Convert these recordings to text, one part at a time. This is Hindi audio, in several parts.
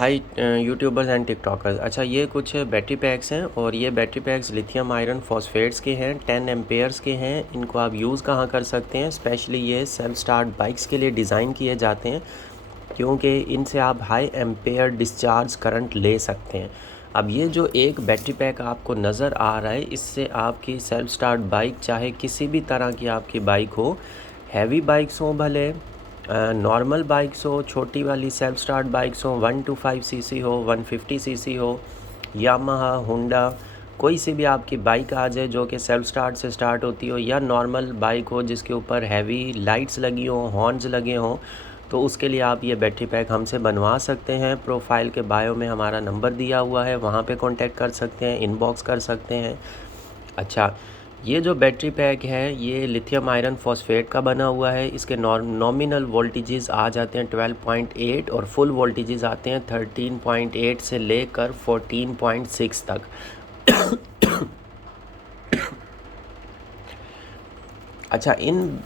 Hi YouTubers and TikTokers. अच्छा, ये कुछ बैटरी पैक्स हैं और ये battery PACS lithium iron phosphates के हैं, 10 एम्पेयर्स के हैं। इनको आप यूज़ कहाँ कर सकते हैं? स्पेशली ये सेल्फ स्टार्ट बाइक्स के लिए डिज़ाइन किए जाते हैं, क्योंकि इनसे आप हाई एम्पेयर डिस्चार्ज करंट ले सकते हैं। अब ये जो एक बैटरी पैक आपको नज़र आ रहा है, इससे आपकी सेल्फ स्टार्ट बाइक, चाहे किसी भी तरह की आपकी बाइक हो, हैवी बाइक्स हो भले, नॉर्मल बाइक्स हो, छोटी वाली सेल्फ स्टार्ट बाइक्स हो, 1 to 5 सीसी हो, 150 सीसी हो, यामाहा, होंडा, कोई सी भी आपकी बाइक आ जाए जो कि सेल्फ स्टार्ट से स्टार्ट होती हो, या नॉर्मल बाइक हो जिसके ऊपर हैवी लाइट्स लगी हो, हॉर्न्स लगे हों, तो उसके लिए आप ये बैटरी पैक हमसे बनवा सकते हैं। प्रोफाइल के बायो में हमारा नंबर दिया हुआ है, वहाँ पे कांटेक्ट कर सकते हैं, इनबॉक्स कर सकते हैं। अच्छा, ये जो बैटरी पैक है ये लिथियम आयरन फॉस्फेट का बना हुआ है। इसके नॉमिनल वोल्टेजेस आ जाते हैं 12.8 और फुल वोल्टेजेस आते हैं 13.8 से लेकर 14.6 तक। अच्छा, इन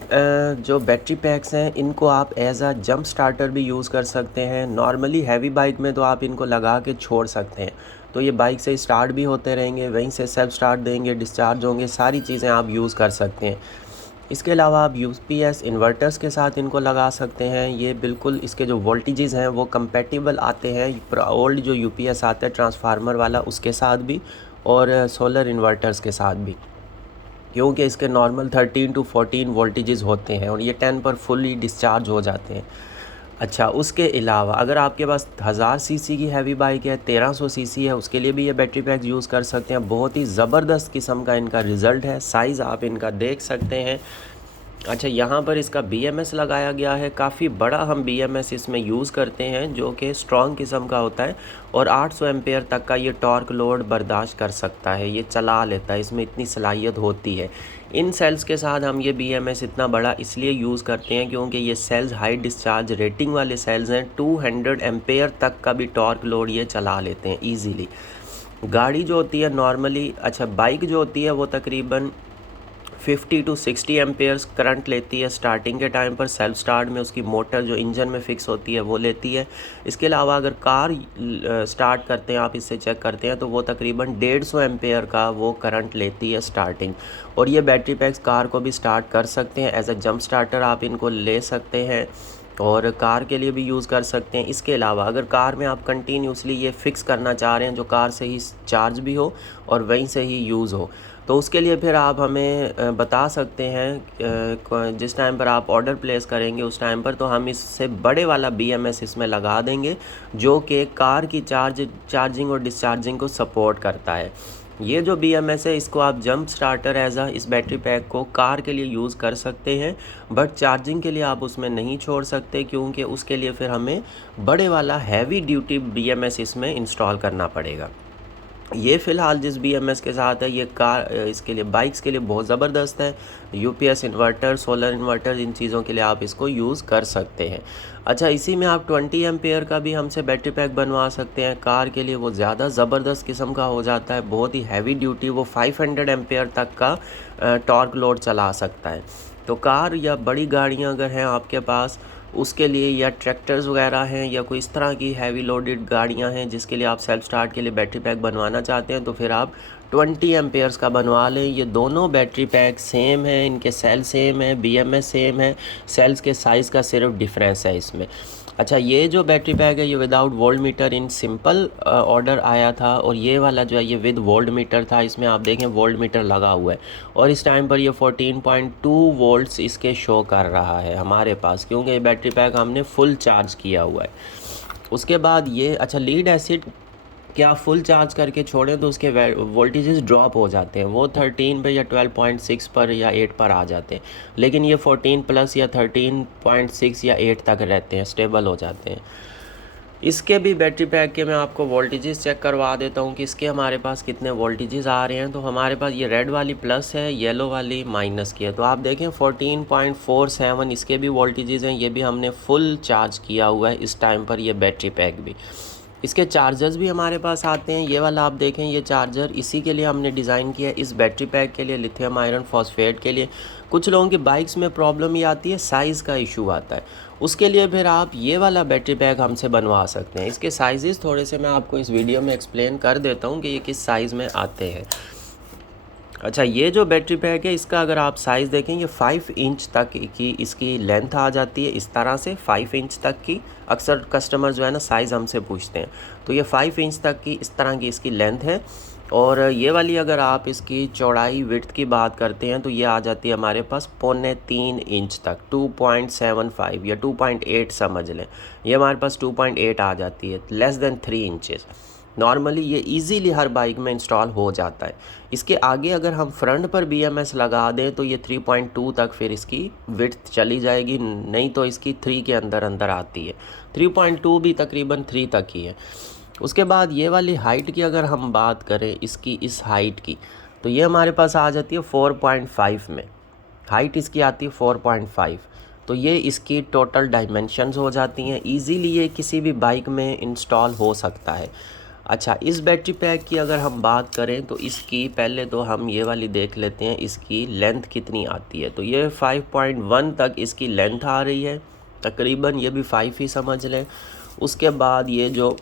जो बैटरी पैक्स हैं इनको आप एज अ जंप स्टार्टर भी यूज़ कर सकते हैं। नॉर्मली हैवी बाइक में तो आप इनको लगा के छोड़ सकते हैं, तो ये बाइक से स्टार्ट भी होते रहेंगे, वहीं से सेल्फ स्टार्ट देंगे, डिस्चार्ज होंगे, सारी चीज़ें आप यूज़ कर सकते हैं। इसके अलावा आप यूपीएस इन्वर्टर्स के साथ इनको लगा सकते हैं। ये बिल्कुल इसके जो वोल्टेजेस हैं वो कंपेटिबल आते हैं ओल्ड जो यूपीएस आता है ट्रांसफार्मर वाला, उसके साथ भी, और सोलर इन्वर्टर्स के साथ भी, क्योंकि इसके नॉर्मल 13 to 14 वोल्टेजेस होते हैं और ये 10 पर फुली डिस्चार्ज हो जाते हैं। अच्छा, उसके अलावा अगर आपके पास 1000 सीसी की हैवी बाइक है, 1300 सीसी है, उसके लिए भी ये बैटरी पैक यूज़ कर सकते हैं। बहुत ही ज़बरदस्त किस्म का इनका रिज़ल्ट है, साइज़ आप इनका देख सकते हैं। अच्छा, यहाँ पर इसका BMS लगाया गया है, काफ़ी बड़ा हम BMS इसमें यूज़ करते हैं, जो कि स्ट्रॉन्ग किस्म का होता है और 800 एम्पेयर तक का ये टॉर्क लोड बर्दाश्त कर सकता है, ये चला लेता है, इसमें इतनी सलाहियत होती है। इन सेल्स के साथ हम ये BMS इतना बड़ा इसलिए यूज़ करते हैं क्योंकि ये सेल्स हाई डिस्चार्ज रेटिंग वाले सेल्स हैं, 200 एम्पेयर तक का भी टॉर्क लोड ये चला लेते हैं ईजीली। गाड़ी जो होती है नॉर्मली, अच्छा बाइक जो होती है वो तकरीबन 50 to 60 एम्पेयर्स करंट लेती है स्टार्टिंग के टाइम पर। सेल्फ स्टार्ट में उसकी मोटर जो इंजन में फ़िक्स होती है वो लेती है। इसके अलावा अगर कार स्टार्ट करते हैं, आप इससे चेक करते हैं, तो वो तकरीबन 150 एम्पेयर का वो करंट लेती है स्टार्टिंग। और ये बैटरी पैक्स कार को भी स्टार्ट कर सकते हैं, एज अ जंप स्टार्टर आप इनको ले सकते हैं और कार के लिए भी यूज़ कर सकते हैं। इसके अलावा अगर कार में आप कंटिन्यूसली ये फ़िक्स करना चाह रहे हैं जो कार से ही चार्ज भी हो और वहीं से ही यूज़ हो, तो उसके लिए फिर आप हमें बता सकते हैं। जिस टाइम पर आप ऑर्डर प्लेस करेंगे उस टाइम पर, तो हम इससे बड़े वाला BMS इसमें लगा देंगे जो कि कार की चार्जिंग और डिस्चार्जिंग को सपोर्ट करता है। ये जो BMS है इसको आप जंप स्टार्टर एज आ इस बैटरी पैक को कार के लिए यूज़ कर सकते हैं, बट चार्जिंग के लिए आप उसमें नहीं छोड़ सकते, क्योंकि उसके लिए फिर हमें बड़े वाला हैवी ड्यूटी BMS इसमें इंस्टॉल करना पड़ेगा। ये फ़िलहाल जिस BMS के साथ है ये कार इसके लिए बाइक्स के लिए बहुत ज़बरदस्त है। UPS इन्वर्टर, सोलर इन्वर्टर, इन चीज़ों के लिए आप इसको यूज़ कर सकते हैं। अच्छा, इसी में आप 20 एम्पेयर का भी हमसे बैटरी पैक बनवा सकते हैं। कार के लिए वो ज़्यादा ज़बरदस्त किस्म का हो जाता है, बहुत ही हैवी ड्यूटी, वो 500 एम्पेयर तक का टॉर्क लोड चला सकता है। तो कार या बड़ी गाड़ियाँ अगर हैं आपके पास, उसके लिए, या ट्रैक्टर्स वगैरह हैं, या कोई इस तरह की हैवी लोडेड गाड़ियां हैं जिसके लिए आप सेल्फ स्टार्ट के लिए बैटरी पैक बनवाना चाहते हैं, तो फिर आप 20 एम्पेयर्स का बनवा लें। ये दोनों बैटरी पैक सेम है, इनके सेल सेम है, BMS सेम है, सेल्स के साइज़ का सिर्फ डिफरेंस है इसमें। अच्छा, ये जो बैटरी पैक है ये without volt meter in simple order आया था, और ये वाला जो है ये विद वोल्ट मीटर था। इसमें आप देखें वोल्ट मीटर लगा हुआ है और इस टाइम पर ये 14.2 वोल्ट्स इसके शो कर रहा है हमारे पास, क्योंकि ये बैटरी पैक हमने फुल चार्ज किया हुआ है। उसके बाद ये, अच्छा, लीड एसिड क्या फुल चार्ज करके छोड़ें तो उसके वोल्टेजेस ड्रॉप हो जाते हैं, वो 13 पे या 12.6 पर या 8 पर आ जाते हैं, लेकिन ये 14 प्लस या 13.6 या 8 तक रहते हैं, स्टेबल हो जाते हैं। इसके भी बैटरी पैक के मैं आपको वोल्टेजेस चेक करवा देता हूँ कि इसके हमारे पास कितने वोल्टेजेस आ रहे हैं। तो हमारे पास ये रेड वाली प्लस है, येलो वाली माइनस की है, तो आप देखें 14.47 इसके भी वोल्टेजेस हैं। ये भी हमने फुल चार्ज किया हुआ है इस टाइम पर, ये बैटरी पैक भी। इसके चार्जर्स भी हमारे पास आते हैं। ये वाला आप देखें, ये चार्जर इसी के लिए हमने डिज़ाइन किया है, इस बैटरी पैक के लिए, लिथियम आयरन फॉस्फेट के लिए। कुछ लोगों की बाइक्स में प्रॉब्लम ये आती है, साइज़ का इशू आता है, उसके लिए फिर आप ये वाला बैटरी पैक हमसे बनवा सकते हैं। इसके साइज़ थोड़े से मैं आपको इस वीडियो में एक्सप्लेन कर देता हूँ कि ये किस साइज़ में आते हैं। अच्छा, ये जो बैटरी पैक है इसका अगर आप साइज़ देखें, ये 5 इंच तक की इसकी लेंथ आ जाती है, इस तरह से 5 इंच तक की। अक्सर कस्टमर जो है ना साइज़ हमसे पूछते हैं, तो ये 5 इंच तक की इस तरह की इसकी लेंथ है। और ये वाली अगर आप इसकी चौड़ाई विड्थ की बात करते हैं तो ये आ जाती है हमारे पास 3.25 इंच तक, 2.75 या 2.8 समझ लें। ये हमारे पास 2.8 आ जाती है, लेस देन 3 इंचेस। नॉर्मली ये इजीली हर बाइक में इंस्टॉल हो जाता है। इसके आगे अगर हम फ्रंट पर BMS लगा दें तो ये 3.2 तक फिर इसकी विड्थ चली जाएगी, नहीं तो इसकी 3 के अंदर अंदर आती है। 3.2 भी तकरीबन 3 तक ही है। उसके बाद ये वाली हाइट की अगर हम बात करें, इसकी इस हाइट की, तो ये हमारे पास आ जाती है 4.5 में। हाइट इसकी आती है 4.5। तो ये इसकी टोटल डायमेंशंस हो जाती हैं। इजीली ये किसी भी बाइक में इंस्टॉल हो सकता है। अच्छा, इस बैटरी पैक की अगर हम बात करें तो इसकी पहले तो हम ये वाली देख लेते हैं, इसकी लेंथ कितनी आती है। तो ये 5.1 तक इसकी लेंथ आ रही है तकरीबन, ये भी 5 ही समझ लें। उसके बाद ये जो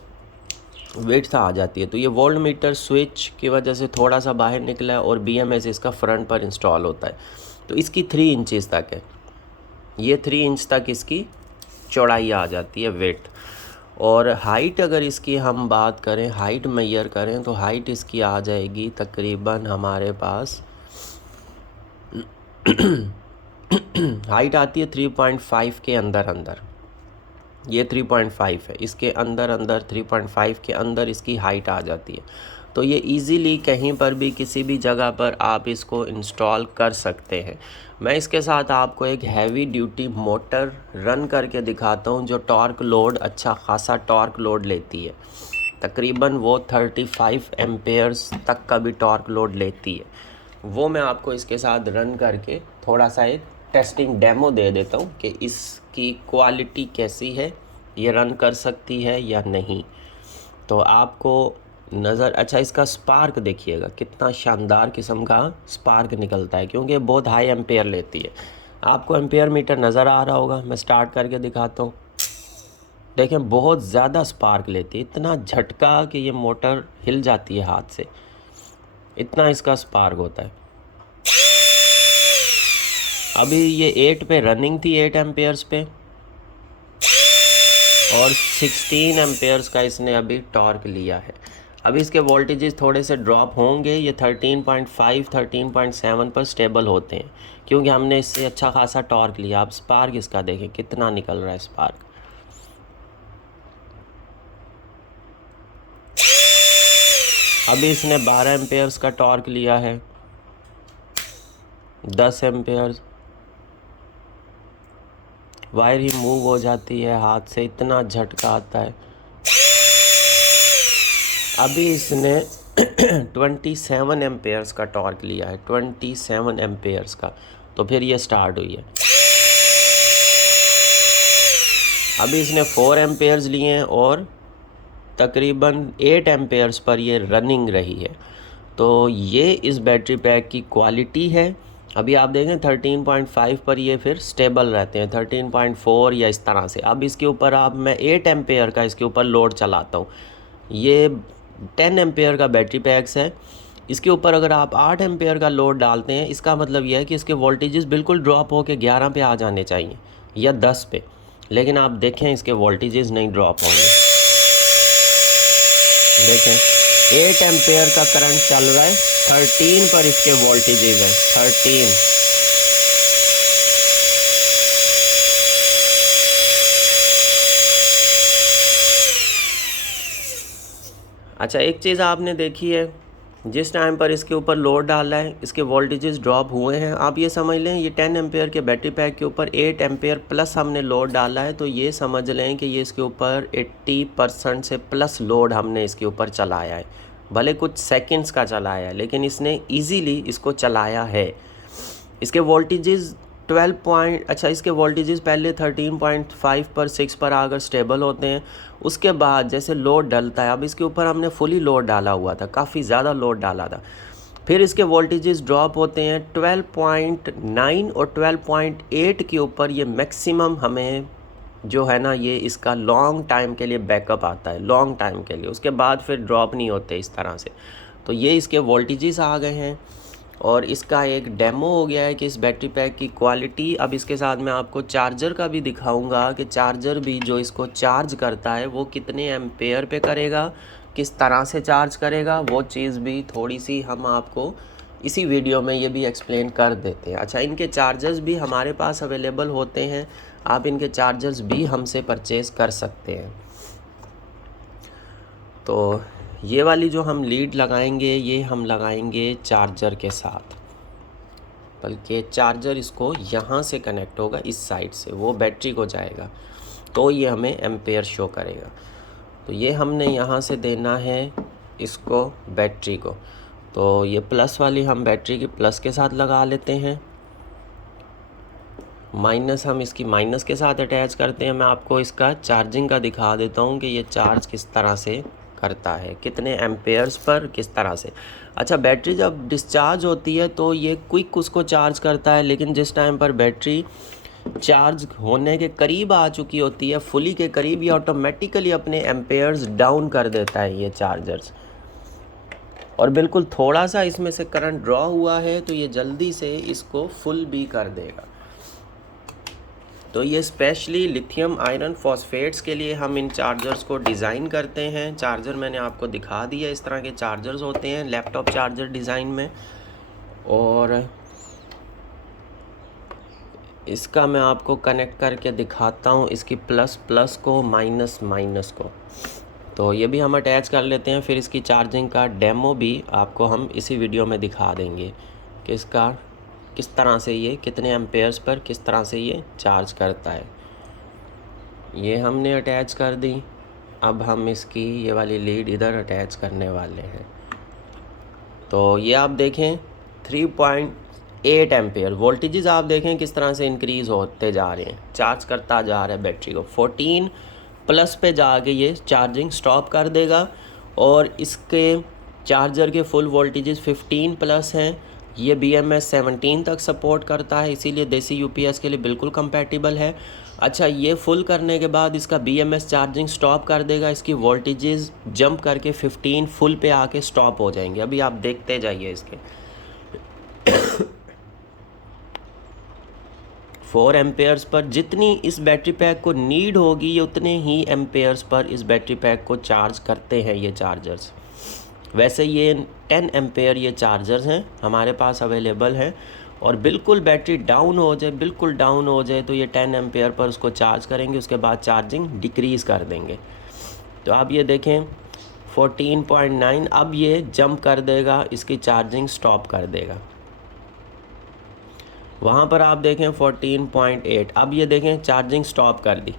विड्थ आ जाती है, तो ये वोल्ट मीटर स्विच की वजह से थोड़ा सा बाहर निकला है और BMS इसका फ्रंट पर इंस्टॉल होता है, तो इसकी 3 इंचज़ तक है। ये 3 इंच तक इसकी चौड़ाई आ जाती है, वेट। और हाइट अगर इसकी हम बात करें, हाइट मेजर करें, तो हाइट इसकी आ जाएगी तकरीबन हमारे पास हाइट आती है 3.5 के अंदर अंदर। ये 3.5 है, इसके अंदर अंदर 3.5 के अंदर इसकी हाइट आ जाती है। तो ये इजीली कहीं पर भी किसी भी जगह पर आप इसको इंस्टॉल कर सकते हैं। मैं इसके साथ आपको एक हैवी ड्यूटी मोटर रन करके दिखाता हूँ जो टॉर्क लोड, अच्छा खासा टॉर्क लोड लेती है। तकरीबन वो 35 एम्पेयर्स तक का भी टॉर्क लोड लेती है। वो मैं आपको इसके साथ रन करके थोड़ा सा एक टेस्टिंग डेमो दे देता हूँ कि इसकी क्वालिटी कैसी है, ये रन कर सकती है या नहीं। तो आपको नज़र, अच्छा इसका स्पार्क देखिएगा, कितना शानदार किस्म का स्पार्क निकलता है, क्योंकि बहुत हाई एम्पेयर लेती है। आपको एम्पेयर मीटर नज़र आ रहा होगा, मैं स्टार्ट करके दिखाता हूँ। देखें, बहुत ज़्यादा स्पार्क लेती है, इतना झटका कि ये मोटर हिल जाती है हाथ से, इतना इसका स्पार्क होता है। अभी ये 8 पे रनिंग थी, 8 एम्पेयर्स पे, और 16 एम्पेयर्स का इसने अभी टॉर्क लिया है। अभी इसके वोल्टेजेस थोड़े से ड्रॉप होंगे, ये 13.5 13.7 पर स्टेबल होते हैं, क्योंकि हमने इससे अच्छा खासा टॉर्क लिया। आप स्पार्क इसका देखें कितना निकल रहा है स्पार्क। अभी इसने 12 एम्पेयर्स का टॉर्क लिया है, 10 एम्पेयर्स। वायर ही मूव हो जाती है हाथ से, इतना झटका आता है। अभी इसने 27 एम्पेयर्स का टॉर्क लिया है, 27 एम्पेयर्स का, तो फिर ये स्टार्ट हुई है। अभी इसने 4 एम्पेयर्स लिए हैं और तकरीबन 8 एम्पेयर्स पर ये रनिंग रही है। तो ये इस बैटरी पैक की क्वालिटी है। अभी आप देखें 13.5 पर ये फिर स्टेबल रहते हैं, 13.4 या इस तरह से। अब इसके ऊपर आप, मैं 8 एम्पेयर का इसके ऊपर लोड चलाता हूँ। ये 10 एम्पेयर का बैटरी पैक्स है, इसके ऊपर अगर आप 8 एम्पेयर का लोड डालते हैं, इसका मतलब यह है कि इसके वोल्टेजेस बिल्कुल ड्रॉप होकर 11 पे आ जाने चाहिए या 10 पे, लेकिन आप देखें इसके वोल्टेजेस नहीं ड्रॉप होंगे। देखें 8 एम्पेयर का करंट चल रहा है, 13 पर इसके वोल्टेजेस हैं, 13। अच्छा, एक चीज़ आपने देखी है, जिस टाइम पर इसके ऊपर लोड डाला है इसके वोल्टेजेस ड्रॉप हुए हैं। आप ये समझ लें ये 10 एम्पेयर के बैटरी पैक के ऊपर 8 एम्पेयर प्लस हमने लोड डाला है, तो ये समझ लें कि ये इसके ऊपर 80% से प्लस लोड हमने इसके ऊपर चलाया है। भले कुछ सेकंड्स का चलाया है, लेकिन इसने इजीली इसको चलाया है। इसके वोल्टेजेस 12 पॉइंट, अच्छा इसके वोल्टेजेस पहले 13.5 पर 6 पर आकर स्टेबल होते हैं, उसके बाद जैसे लोड डलता है, अब इसके ऊपर हमने फुली लोड डाला हुआ था, काफ़ी ज़्यादा लोड डाला था, फिर इसके वोल्टेजेस ड्रॉप होते हैं 12.9 और 12.8 के ऊपर, ये मैक्सिमम हमें जो है ना ये इसका लॉन्ग टाइम के लिए बैकअप आता है, लॉन्ग टाइम के लिए, उसके बाद फिर ड्रॉप नहीं होते इस तरह से। तो ये इसके वोल्टेजेस आ गए हैं और इसका एक डेमो हो गया है कि इस बैटरी पैक की क्वालिटी। अब इसके साथ मैं आपको चार्जर का भी दिखाऊंगा कि चार्जर भी जो इसको चार्ज करता है वो कितने एम्पेयर पे करेगा, किस तरह से चार्ज करेगा, वो चीज़ भी थोड़ी सी हम आपको इसी वीडियो में ये भी एक्सप्लेन कर देते हैं। अच्छा, इनके चार्जर्स भी हमारे पास अवेलेबल होते हैं, आप इनके चार्जर्स भी हमसे परचेज़ कर सकते हैं। तो ये वाली जो हम लीड लगाएंगे ये हम लगाएंगे चार्जर के साथ, बल्कि चार्जर इसको यहाँ से कनेक्ट होगा, इस साइड से वो बैटरी को जाएगा तो ये हमें एम्पेयर शो करेगा। तो ये हमने यहाँ से देना है इसको बैटरी को, तो ये प्लस वाली हम बैटरी की प्लस के साथ लगा लेते हैं, माइनस हम इसकी माइनस के साथ अटैच करते हैं। मैं आपको इसका चार्जिंग का दिखा देता हूँ कि ये चार्ज किस तरह से करता है, कितने एम्पेयर्स पर किस तरह से। अच्छा, बैटरी जब डिस्चार्ज होती है तो ये क्विक उसको चार्ज करता है, लेकिन जिस टाइम पर बैटरी चार्ज होने के करीब आ चुकी होती है, फुली के करीब, ये ऑटोमेटिकली अपने एम्पेयर्स डाउन कर देता है ये चार्जर्स, और बिल्कुल थोड़ा सा इसमें से करंट ड्रॉ हुआ है तो ये जल्दी से इसको फुल भी कर देगा। तो ये स्पेशली लिथियम आयरन फॉस्फेट्स के लिए हम इन चार्जर्स को डिज़ाइन करते हैं। चार्जर मैंने आपको दिखा दिया, इस तरह के चार्जर्स होते हैं लैपटॉप चार्जर डिज़ाइन में, और इसका मैं आपको कनेक्ट करके दिखाता हूँ, इसकी प्लस प्लस को, माइनस माइनस को। तो ये भी हम अटैच कर लेते हैं, फिर इसकी चार्जिंग का डेमो भी आपको हम इसी वीडियो में दिखा देंगे कि इसका किस तरह से ये कितने एम्पेयर्स पर किस तरह से ये चार्ज करता है। ये हमने अटैच कर दी, अब हम इसकी ये वाली लीड इधर अटैच करने वाले हैं। तो ये आप देखें 3.8 एम्पेयर, वोल्टेजेस आप देखें किस तरह से इंक्रीज़ होते जा रहे हैं, चार्ज करता जा रहा है बैटरी को। 14 प्लस पे जाके ये चार्जिंग स्टॉप कर देगा, और इसके चार्जर के फुल वोल्टेजेस 15 प्लस हैं। ये BMS 17 तक सपोर्ट करता है, इसीलिए देसी UPS के लिए बिल्कुल कंपैटिबल है। अच्छा, ये फुल करने के बाद इसका BMS चार्जिंग स्टॉप कर देगा, इसकी वोल्टेजेस जंप करके 15 फुल पे आके स्टॉप हो जाएंगे। अभी आप देखते जाइए इसके 4 एम्पेयर्स पर जितनी इस बैटरी पैक को नीड होगी, ये उतने ही एम्पेयर्स पर इस बैटरी पैक को चार्ज करते हैं ये चार्जर्स। वैसे ये 10 एम्पेयर ये चार्जर्स हैं हमारे पास अवेलेबल हैं, और बिल्कुल बैटरी डाउन हो जाए, बिल्कुल डाउन हो जाए तो ये 10 एम्पेयर पर उसको चार्ज करेंगे, उसके बाद चार्जिंग डिक्रीज़ कर देंगे। तो आप ये देखें 14.9, अब ये जंप कर देगा, इसकी चार्जिंग स्टॉप कर देगा। वहाँ पर आप देखें 14.8, अब ये देखें चार्जिंग स्टॉप कर दी।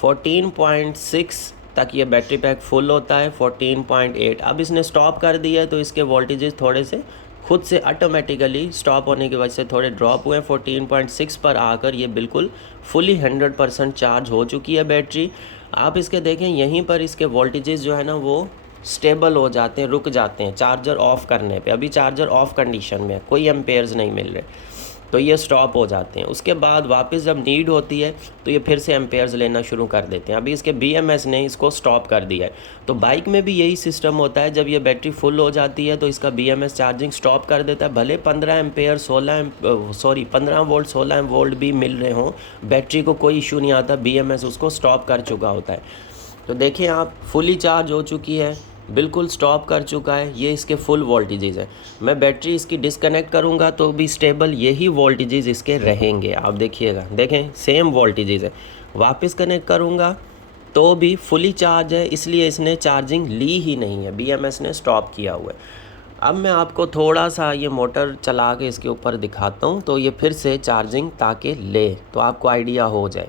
14.6 तक ये बैटरी पैक फुल होता है, 14.8 अब इसने स्टॉप कर दिया है, तो इसके वोल्टेजेस थोड़े से खुद से ऑटोमेटिकली स्टॉप होने की वजह से थोड़े ड्रॉप हुए हैं। 14.6 पर आकर ये बिल्कुल फुली 100% चार्ज हो चुकी है बैटरी। आप इसके देखें यहीं पर इसके वोल्टेजेस जो है ना वो स्टेबल हो जाते हैं, रुक जाते हैं चार्जर ऑफ़ करने पे। अभी चार्जर ऑफ़ कंडीशन में है, कोई एम्पेयर्स नहीं मिल रहे, तो ये स्टॉप हो जाते हैं। उसके बाद वापस जब नीड होती है तो ये फिर से एम्पेयर्स लेना शुरू कर देते हैं। अभी इसके BMS ने इसको स्टॉप कर दिया है। तो बाइक में भी यही सिस्टम होता है, जब ये बैटरी फुल हो जाती है तो इसका BMS चार्जिंग स्टॉप कर देता है। भले 15 एम्पेयर 15 वोल्ट 16 वोल्ट भी मिल रहे हों, बैटरी को कोई इशू नहीं आता, BMS उसको स्टॉप कर चुका होता है। तो देखें आप, फुली चार्ज हो चुकी है, बिल्कुल स्टॉप कर चुका है, ये इसके फुल वोल्टेजेस है। मैं बैटरी इसकी डिस्कनेक्ट करूँगा तो भी स्टेबल यही वोल्टेजेस इसके रहेंगे, आप देखिएगा, देखें सेम वोल्टेजेस है। वापस कनेक्ट करूँगा तो भी फुली चार्ज है, इसलिए इसने चार्जिंग ली ही नहीं है, BMS ने स्टॉप किया हुआ है। अब मैं आपको थोड़ा सा ये मोटर चला के इसके ऊपर दिखाता हूँ, तो ये फिर से चार्जिंग ताकि ले, तो आपको आइडिया हो जाए।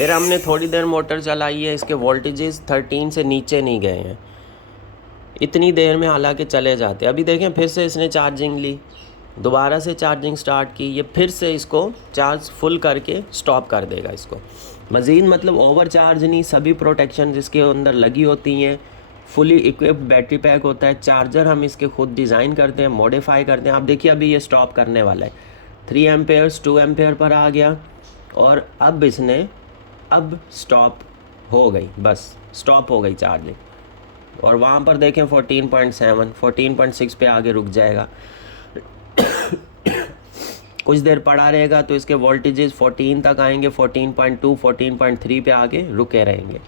फिर हमने थोड़ी देर मोटर चलाई है, इसके वोल्टेजेस 13 से नीचे नहीं गए हैं। इतनी देर में हालांकि चले जाते। अभी देखें फिर से इसने चार्जिंग ली, दोबारा से चार्जिंग स्टार्ट की, ये फिर से इसको चार्ज फुल करके स्टॉप कर देगा इसको। मज़ीद मतलब ओवर चार्ज नहीं, सभी प्रोटेक्शन जिसके अंदर लगी होती हैं, फुली इक्विप्ड बैटरी पैक होता है। चार्जर हम इसके खुद डिज़ाइन करते हैं, मॉडिफाई करते हैं। आप देखिए अभी ये स्टॉप करने वाला है, 3 एम्पेयर्स 2 एम्पेयर पर आ गया और अब इसने अब स्टॉप हो गई, बस स्टॉप हो गई चार्जिंग। और वहाँ पर देखें 14.7 14.6 पे आगे रुक जाएगा। कुछ देर पड़ा रहेगा तो इसके वोल्टेजेस 14 तक आएंगे, 14.2 14.3 पे आगे रुके रहेंगे,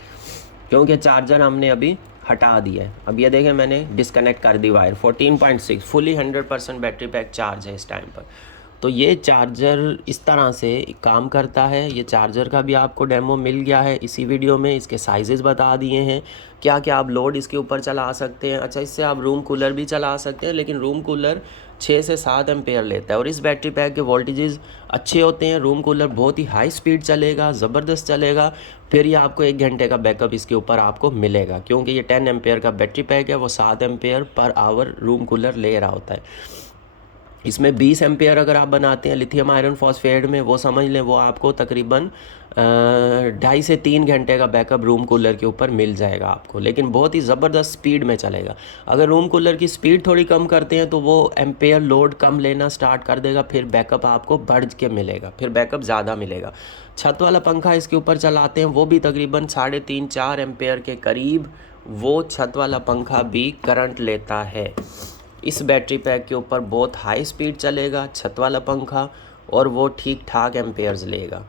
क्योंकि चार्जर हमने अभी हटा दिया है। अब ये देखें मैंने डिस्कनेक्ट कर दी wire. 14.6 fully 100% battery pack charge है इस टाइम पर। तो ये चार्जर इस तरह से काम करता है। ये चार्जर का भी आपको डेमो मिल गया है इसी वीडियो में, इसके साइजेस बता दिए हैं, क्या क्या आप लोड इसके ऊपर चला सकते हैं। अच्छा, इससे आप रूम कूलर भी चला सकते हैं, लेकिन रूम कूलर 6 से 7 एम्पेयर लेता है और इस बैटरी पैक के वोल्टेजेस अच्छे होते हैं। रूम कूलर बहुत ही हाई स्पीड चलेगा, ज़बरदस्त चलेगा। फिर ये आपको 1 घंटे का बैकअप इसके ऊपर आपको मिलेगा, क्योंकि ये 10 एम्पेयर का बैटरी पैक है, वो 7 ampere per hour room cooler ले रहा होता है। इसमें 20 एम्पेयर अगर आप बनाते हैं लिथियम आयरन फॉस्फेट में, वो समझ लें वो आपको तकरीबन 2.5 से 3 घंटे का बैकअप रूम कूलर के ऊपर मिल जाएगा आपको, लेकिन बहुत ही ज़बरदस्त स्पीड में चलेगा। अगर रूम कूलर की स्पीड थोड़ी कम करते हैं तो वो एम्पेयर लोड कम लेना स्टार्ट कर देगा, फिर बैकअप आपको बढ़ के मिलेगा, फिर बैकअप ज़्यादा मिलेगा। छत वाला पंखा इसके ऊपर चलाते हैं, वो भी तकरीबन 3.5-4 एम्पेयर के करीब वो छत वाला पंखा भी करंट लेता है। इस बैटरी पैक के ऊपर बहुत हाई स्पीड चलेगा छत वाला पंखा, और वो ठीक ठाक एम्पेयर्स लेगा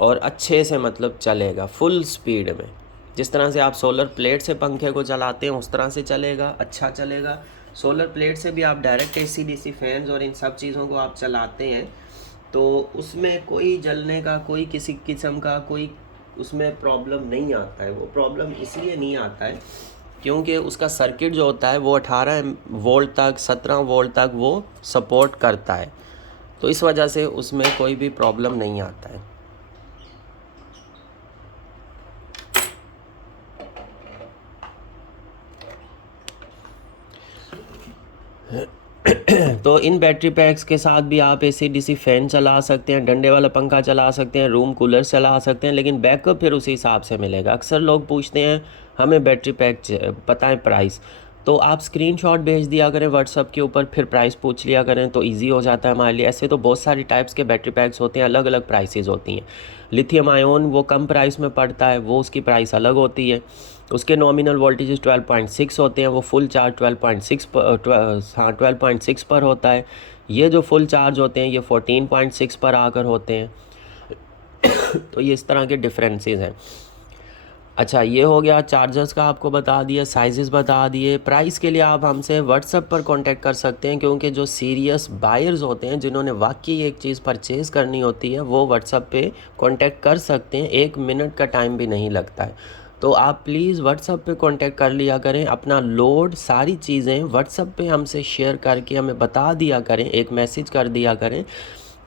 और अच्छे से मतलब चलेगा फुल स्पीड में। जिस तरह से आप सोलर प्लेट से पंखे को चलाते हैं उस तरह से चलेगा, अच्छा चलेगा। सोलर प्लेट से भी आप डायरेक्ट AC DC फैंस और इन सब चीज़ों को आप चलाते हैं तो उसमें कोई जलने का, कोई किसी किस्म का कोई उसमें प्रॉब्लम नहीं आता है। वो प्रॉब्लम इसलिए नहीं आता है क्योंकि उसका सर्किट जो होता है वो 18 वोल्ट तक 17 वोल्ट तक वो सपोर्ट करता है, तो इस वजह से उसमें कोई भी प्रॉब्लम नहीं आता है। तो इन बैटरी पैक्स के साथ भी आप AC DC फ़ैन चला सकते हैं, डंडे वाला पंखा चला सकते हैं, रूम कूलर चला सकते हैं, लेकिन बैकअप फिर उसी हिसाब से मिलेगा। अक्सर लोग पूछते हैं हमें बैटरी पैक बताएं प्राइस, तो आप स्क्रीनशॉट भेज दिया करें व्हाट्सअप के ऊपर, फिर प्राइस पूछ लिया करें तो इजी हो जाता है हमारे लिए। ऐसे तो बहुत सारी टाइप्स के बैटरी पैक्स होते हैं, अलग अलग प्राइसेस होती हैं। लिथियम आयोन वो कम प्राइस में पड़ता है, वो उसकी प्राइस अलग होती है। उसके नॉमिनल वोल्टेजेस 12.6 होते हैं, वो फुल चार्ज 12.6 पर होता है। ये जो फुल चार्ज होते हैं ये 14.6 पर आकर होते हैं। तो ये इस तरह के डिफरेंसेस हैं। अच्छा, ये हो गया चार्जर्स का, आपको बता दिया, साइजेस बता दिए। प्राइस के लिए आप हमसे व्हाट्सएप पर कांटेक्ट कर सकते हैं, क्योंकि जो सीरियस बायर्स होते हैं जिन्होंने वाकई एक चीज़ परचेज़ करनी होती है वो व्हाट्सएप पे कांटेक्ट कर सकते हैं, 1 मिनट का टाइम भी नहीं लगता है। तो आप प्लीज़ व्हाट्सएप पे कांटेक्ट कर लिया करें, अपना लोड सारी चीज़ें व्हाट्सएप पे हमसे शेयर करके हमें बता दिया करें, एक मैसेज कर दिया करें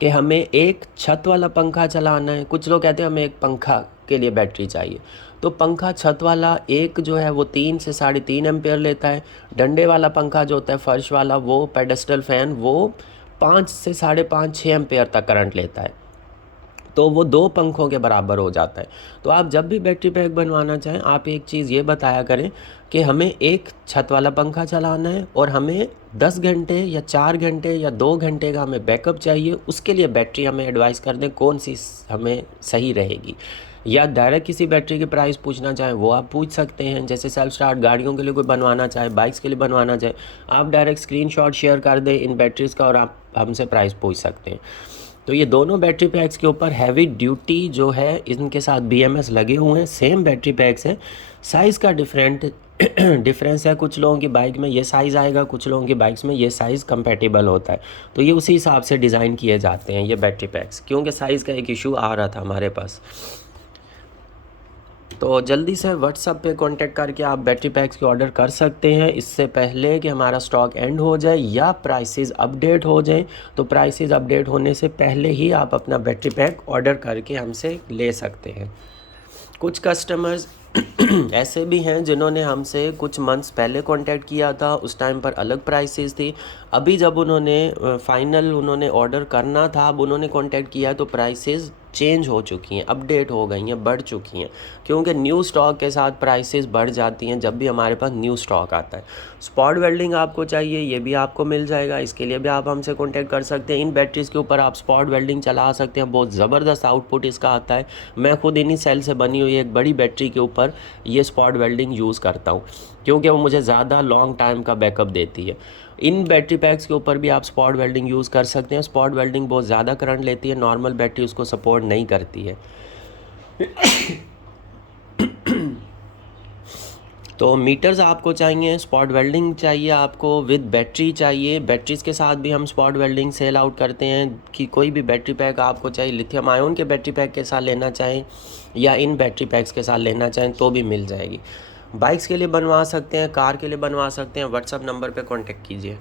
कि हमें एक छत वाला पंखा चलाना है। कुछ लोग कहते हैं हमें एक पंखा के लिए बैटरी चाहिए, तो पंखा छत वाला एक जो है वो 3 से 3.5 एम्पेयर लेता है। डंडे वाला पंखा जो होता है फर्श वाला, वो पेडेस्टल फ़ैन, वो 5 से 5.5-6 एम्पेयर तक करंट लेता है, तो वो 2 पंखों के बराबर हो जाता है। तो आप जब भी बैटरी पैक बनवाना चाहें आप एक चीज़ ये बताया करें कि हमें एक छत वाला पंखा चलाना है और हमें 10 घंटे या 4 घंटे या 2 घंटे का हमें बैकअप चाहिए। उसके लिए बैटरी हमें एडवाइस कर दें कौन सी हमें सही रहेगी, या डायरेक्ट किसी बैटरी की प्राइस पूछना चाहें वो आप पूछ सकते हैं। जैसे सेल्फ स्टार्ट गाड़ियों के लिए कोई बनवाना चाहे, बाइक्स के लिए बनवाना चाहे, आप डायरेक्ट स्क्रीनशॉट शेयर कर दें इन बैटरीज़ का और आप हमसे प्राइस पूछ सकते हैं। तो ये दोनों बैटरी पैक्स के ऊपर हैवी ड्यूटी जो है इनके साथ BMS लगे हुए हैं, सेम बैटरी पैक्स हैं। साइज़ का डिफरेंस है, कुछ लोगों की बाइक में ये साइज़ आएगा, कुछ लोगों की बाइक्स में ये साइज़ कंपैटिबल होता है। तो ये उसी हिसाब से डिज़ाइन किए जाते हैं ये बैटरी पैक्स, क्योंकि साइज़ का एक इशू आ रहा था हमारे पास। तो जल्दी से व्हाट्सअप पे कांटेक्ट करके आप बैटरी पैक्स की ऑर्डर कर सकते हैं, इससे पहले कि हमारा स्टॉक एंड हो जाए या प्राइसेस अपडेट हो जाए। तो प्राइसेस अपडेट होने से पहले ही आप अपना बैटरी पैक ऑर्डर करके हमसे ले सकते हैं। कुछ कस्टमर्स ऐसे भी हैं जिन्होंने हमसे कुछ मंथ्स पहले कांटेक्ट किया था, उस टाइम पर अलग प्राइसेस थी। अभी जब उन्होंने फाइनल उन्होंने ऑर्डर करना था, अब उन्होंने कांटेक्ट किया तो प्राइसेस चेंज हो चुकी हैं, अपडेट हो गई हैं, बढ़ चुकी हैं, क्योंकि न्यू स्टॉक के साथ प्राइसेस बढ़ जाती हैं जब भी हमारे पास न्यू स्टॉक आता है। स्पॉट वेल्डिंग आपको चाहिए, ये भी आपको मिल जाएगा, इसके लिए भी आप हमसे कांटेक्ट कर सकते हैं। इन बैटरीज़ के ऊपर आप स्पॉट वेल्डिंग चला सकते हैं, बहुत ज़बरदस्त आउटपुट इसका आता है। मैं खुद इन्हीं सेल से बनी हुई एक बड़ी बैटरी के ऊपर ये स्पॉट वेल्डिंग यूज़ करता हूँ, क्योंकि वो मुझे ज़्यादा लॉन्ग टाइम का बैकअप देती है। इन बैटरी पैक्स के ऊपर भी आप स्पॉट वेल्डिंग यूज़ कर सकते हैं। स्पॉट वेल्डिंग बहुत ज़्यादा करंट लेती है, नॉर्मल बैटरी उसको सपोर्ट नहीं करती है। तो मीटर्स आपको चाहिए, स्पॉट वेल्डिंग चाहिए आपको, विद बैटरी चाहिए। बैटरीज़ के साथ भी हम स्पॉट वेल्डिंग सेल आउट करते हैं कि कोई भी बैटरी पैक आपको चाहिए, लिथियम आयन के बैटरी पैक के साथ लेना चाहें या इन बैटरी पैक्स के साथ लेना चाहें तो भी मिल जाएगी। बाइक्स के लिए बनवा सकते हैं, कार के लिए बनवा सकते हैं। व्हाट्सअप नंबर पे कांटेक्ट कीजिए।